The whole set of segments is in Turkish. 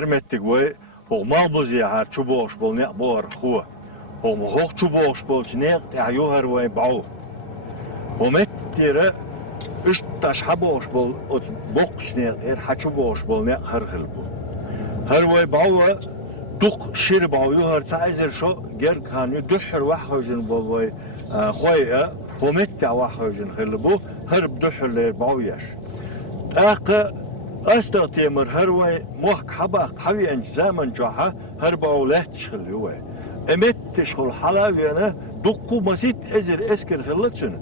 hürmettik ve mal buziye her çubuğuş bol ne bu arxu. Hoq çubuğuş bol ne tayu her ve bağ. Homettire üç taş haboş bol ot bok ne her haçuboş bol ne her hıl bu. Her ve bağ duk şir bağ her saizer şu ger kanı dühür vahhujun bol ve khoya homette vahhujun hıl bu her dühürler bağ yaş. Aqa استغتمر هروي موك حبا حوين زمن جاها هرباولات تشخل هو امت تشخل حلاوينا دقو مسيت ازر اسكر خلتشن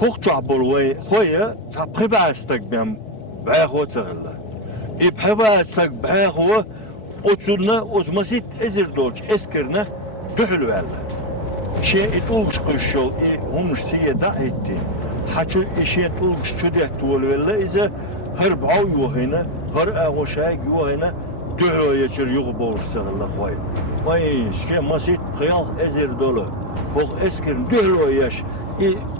خوخ تعبول وي خويا تبخبا استك بهم باخو تغلا يبخبا استك باخو اوتسولنا اوز مسيت ازر دولش اسكرنا تحلو هلا شيء يطولش قشول اي همش سيه دايتين حتى شيء يطولش شديت تول ولا اذا her bağ yuhayna, her ağuşay yuhayna dühro geçir yuhu boğuşsağılla koy. Vay şey masit kıyal ezer dolu. Hoq eskin dühro yaş.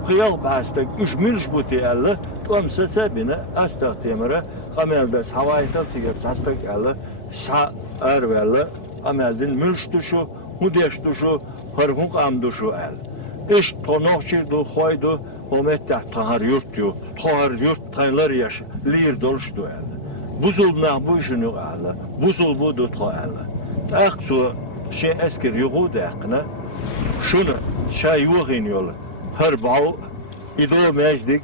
Kıyal bastak 3 milş buti elle. Tomsa sabine astak temire kamelbes havayta tiger tastak elle. Sa ervelle ameldin milş duşu, mudeş duşu, her huk am duşu el. İş tonoqçi du koydu. Homet tahar yurt diyor. Tahar yurt taylar yaş. Lir doluştu yani. Buzulna bu işini ala. Buzul bu da ala. Aksu şey esker yuhu da akna. Şunu şey yuhin yolu. Her bağ ido mecdik.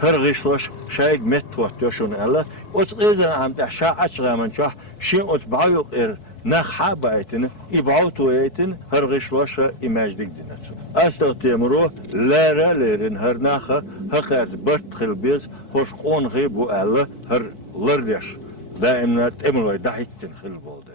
Her gışlaş şey mettuat diyor şunu ala. Oz izin am da şa açraman şah. Şey oz bağ yok نخ بايتن يبعوتو ايتن هر غشواشا imajdik dinatsun. Astak temuru lara lerin her naha haqart bart khilbiz hoş qon bu alla her lardash daimna temulay dahittin khil boldu.